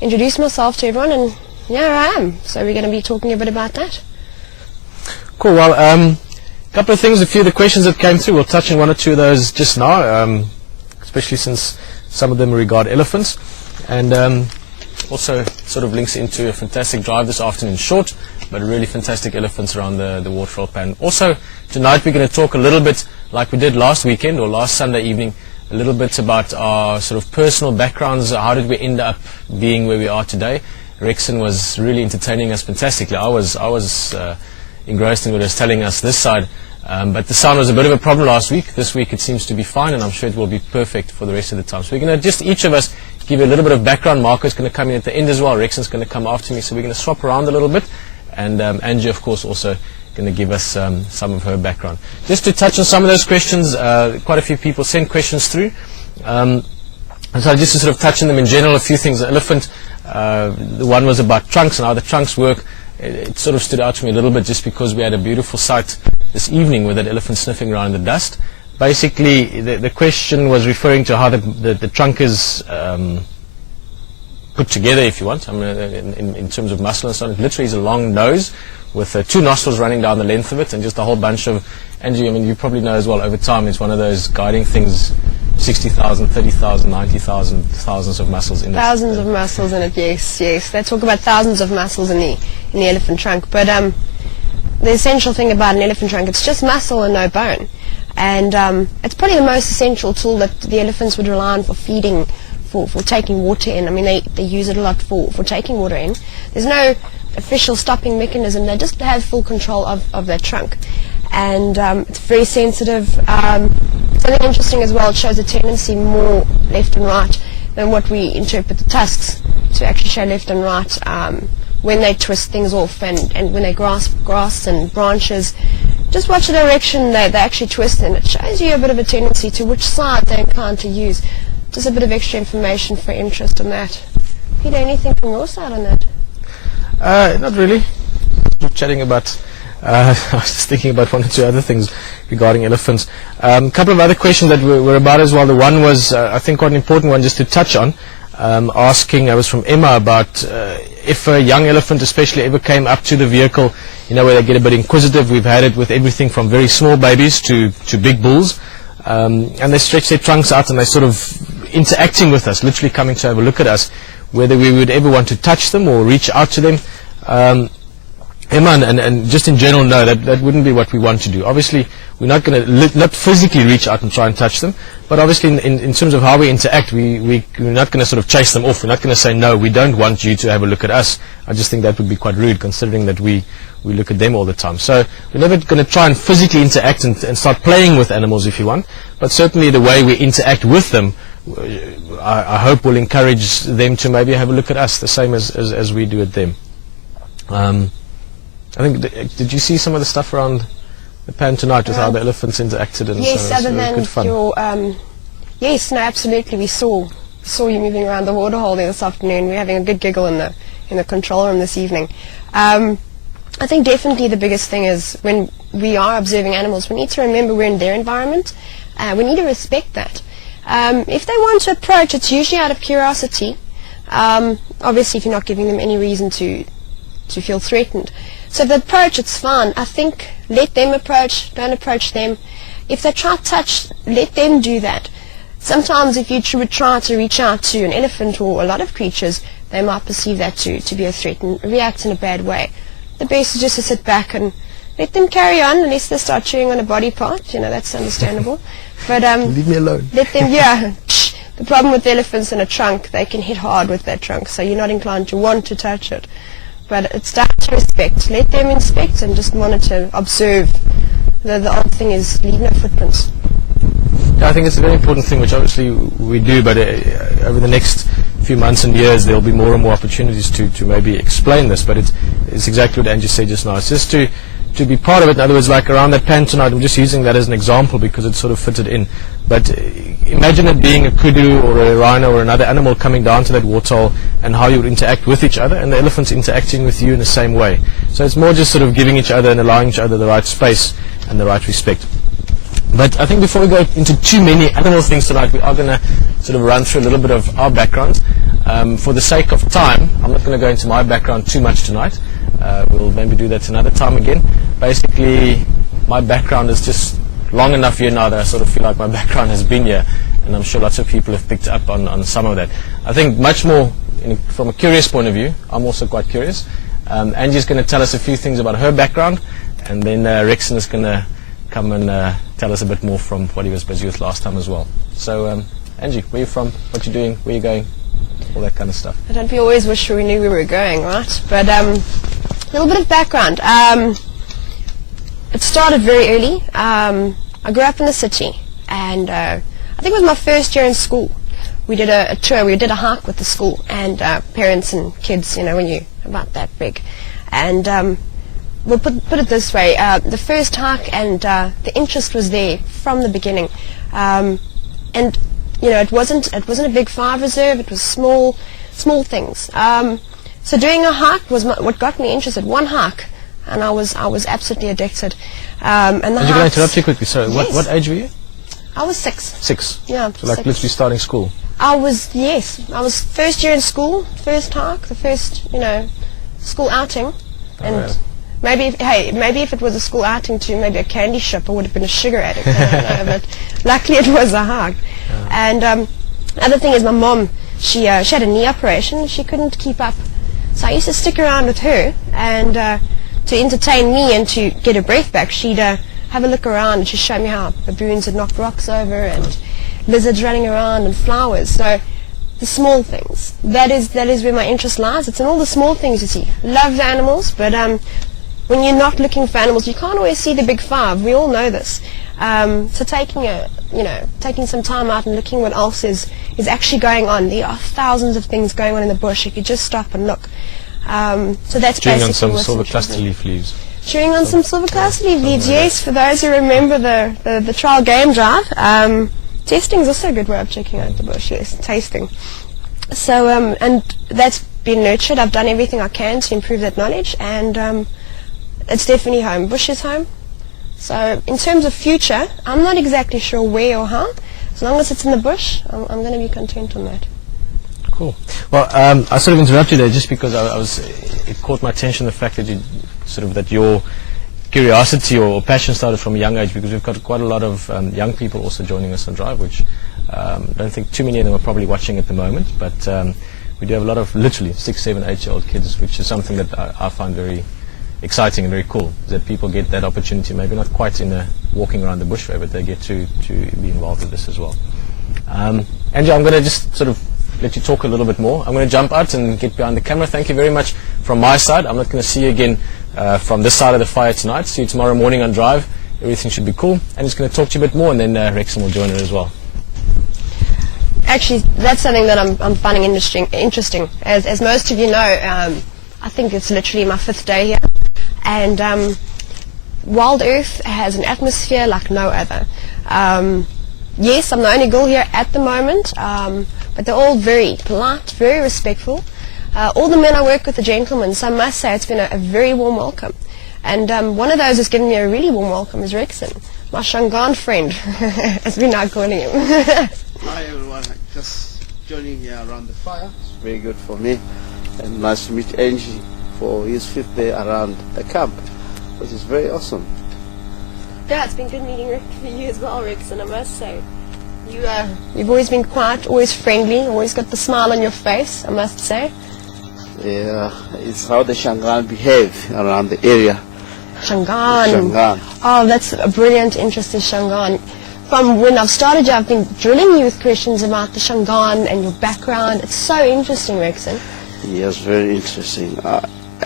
introduce myself to everyone, and here I am. So we're going to be talking a bit about that. Cool. Well, a couple of things, a few of the questions that came through, we'll touch on one or two of those just now, especially since some of them regard elephants, and also sort of links into a fantastic drive this afternoon, short, but really fantastic elephants around the waterfall pan. Also, tonight we're going to talk a little bit, like we did last weekend or last Sunday evening, a little bit about our sort of personal backgrounds. How did we end up being where we are today? Rexon was really entertaining us fantastically. I was engrossed in what he was telling us this side, but the sound was a bit of a problem last week. This week it seems to be fine, and I'm sure it will be perfect for the rest of the time. So we're going to just, each of us, give you a little bit of background. Marco's going to come in at the end as well. Rexon's going to come after me, so we're going to swap around a little bit, and Angie, of course, also going to give us some of her background. Just to touch on some of those questions, quite a few people sent questions through, and so just to sort of touch on them in general, a few things. The elephant, the one was about trunks and how the trunks work. It sort of stood out to me a little bit just because we had a beautiful sight this evening with that elephant sniffing around in the dust. Basically, the question was referring to how the trunk is put together, if you want. I mean, in terms of muscle and so on, it literally is a long nose with two nostrils running down the length of it, and just a whole bunch of, Angie, I mean, you probably know as well, over time it's one of those guiding things, 60,000, 30,000, 90,000, thousands of muscles in it. Thousands of muscles in it, yes. They talk about thousands of muscles in the elephant trunk, but the essential thing about an elephant trunk, it's just muscle and no bone, and it's probably the most essential tool that the elephants would rely on for feeding, for taking water in. I mean, they use it a lot for taking water in. There's no official stopping mechanism. They just have full control of their trunk, and it's very sensitive. Something interesting as well, it shows a tendency more left and right than what we interpret the tusks to actually show left and right when they twist things off, and when they grasp grass and branches. Just watch the direction they actually twist in. It shows you a bit of a tendency to which side they're inclined to use. Just a bit of extra information for interest in that. Peter, anything from your side on that? Not really. Chatting about, I was just thinking about one or two other things regarding elephants. A couple of other questions that were about as well. The one was, I think, quite an important one just to touch on. Asking, I was from Emma, about if a young elephant especially ever came up to the vehicle, you know, where they get a bit inquisitive. We've had it with everything from very small babies to big bulls, and they stretch their trunks out and they sort of interacting with us, literally coming to have a look at us, whether we would ever want to touch them or reach out to them. Emma, and just in general, no, that wouldn't be what we want to do. Obviously, we're not going to not physically reach out and try and touch them, but obviously in terms of how we interact, we're not going to sort of chase them off. We're not going to say, no, we don't want you to have a look at us. I just think that would be quite rude, considering that we look at them all the time. So we're never going to try and physically interact and start playing with animals, if you want, but certainly the way we interact with them, I hope will encourage them to maybe have a look at us the same as we do at them. I think, did you see some of the stuff around the pan tonight with how the elephants interacted? And yes, so other than good fun. Yes, no, absolutely. We saw you moving around the waterhole there this afternoon. We're having a good giggle in the control room this evening. I think definitely the biggest thing is when we are observing animals, we need to remember we're in their environment. We need to respect that. If they want to approach, it's usually out of curiosity. Obviously, if you're not giving them any reason to feel threatened. So if they approach, it's fine. I think let them approach, don't approach them. If they try to touch, let them do that. Sometimes if you would try to reach out to an elephant or a lot of creatures, they might perceive that to be a threat and react in a bad way. The best is just to sit back and let them carry on, unless they start chewing on a body part. You know, that's understandable. But leave me alone. Let them, yeah. The problem with elephants in a trunk, they can hit hard with their trunk, so you're not inclined to want to touch it. But it's down to respect. Let them inspect and just monitor, observe. The odd thing is leave no footprints. Yeah, I think it's a very important thing, which obviously we do, but over the next few months and years there will be more and more opportunities to maybe explain this, but it's exactly what Angie said just now. It's just to be part of it. In other words, like around that pan tonight, I'm just using that as an example because it sort of fitted in. But imagine it being a kudu or a rhino or another animal coming down to that waterhole and how you would interact with each other, and the elephants interacting with you in the same way. So it's more just sort of giving each other and allowing each other the right space and the right respect. But I think before we go into too many animal things tonight, we are going to sort of run through a little bit of our background. For the sake of time, I'm not going to go into my background too much tonight. We'll maybe do that another time again. Basically, my background is just long enough here now that I sort of feel like my background has been here, and I'm sure lots of people have picked up on some of that. I think much more from a curious point of view. I'm also quite curious. Angie's going to tell us a few things about her background, and then Rexon is going to come and tell us a bit more from what he was busy with last time as well. So, Angie, where are you from? What you doing? Where are you going? All that kind of stuff. I don't we always wish we knew where we were going, right? But a little bit of background. It started very early. I grew up in the city, and I think it was my first year in school. We did a tour, we did a hike with the school, and parents and kids, when you're about that big. And we'll put it this way, the first hike and the interest was there from the beginning. And it wasn't a big 5 reserve, it was small things. So doing a hike was what got me interested. One hike, and I was absolutely addicted. And you're going to interrupt you quickly, sorry. Yes. What age were you? I was 6. 6? Yeah. So like 6. literally starting school? I was first year in school, first hike, the first, school outing. And right. maybe if it was a school outing to maybe a candy shop, I would have been a sugar addict. I don't know, but luckily it was a hike. And other thing is my mom, she had a knee operation, she couldn't keep up. So I used to stick around with her, and to entertain me and to get her breath back, she'd have a look around and she'd show me how baboons had knocked rocks over and lizards running around and flowers. So the small things, that is where my interest lies. It's in all the small things you see. Love animals, but when you're not looking for animals, you can't always see the big 5. We all know this. So taking some time out and looking what else is actually going on. There are thousands of things going on in the bush if you just stop and look. So that's chewing basically on some what's silver interesting. cluster leaf leaves. Chewing on some silver cluster leaf leaves, yes. For those who remember the trial game drive, testing is also a good way of checking out the bush. Yes, tasting. So and that's been nurtured. I've done everything I can to improve that knowledge, and it's definitely home. Bush is home. So in terms of future, I'm not exactly sure where or how. As long as it's in the bush, I'm going to be content on that. Cool. Well, I sort of interrupted there just because it caught my attention the fact that that your curiosity or passion started from a young age, because we've got quite a lot of young people also joining us on Drive, which I don't think too many of them are probably watching at the moment, but we do have a lot of literally 6, 7, 8-year-old kids, which is something that I find very exciting and very cool, that people get that opportunity, maybe not quite in a walking around the bush way, but they get to be involved with this as well. Angie, I'm going to just sort of let you talk a little bit more. I'm going to jump out and get behind the camera. Thank you very much from my side. I'm not going to see you again from this side of the fire tonight. See you tomorrow morning on Drive. Everything should be cool. And just going to talk to you a bit more, and then Rexon will join her as well. Actually, that's something that I'm finding interesting. As most of you know, I think it's literally my 5th day here. And Wild Earth has an atmosphere like no other. Yes, I'm the only girl here at the moment, but they're all very polite, very respectful. All the men I work with are gentlemen, so I must say it's been a very warm welcome. And one of those who's given me a really warm welcome is Rexon, my Shangaan friend, as we're now calling him. Hi everyone, just joining here around the fire. It's very good for me, and nice to meet Angie for his 5th day around the camp, which is very awesome. Yeah, it's been good meeting you as well, Rexon, I must say. You've always been quiet, always friendly, always got the smile on your face, I must say. Yeah, it's how the Shangaan behave around the area. Shangaan. Oh, that's a brilliant interest in Shangaan. From when I've started you, I've been drilling you with questions about the Shangaan and your background. It's so interesting, Rexon. Yes, very interesting.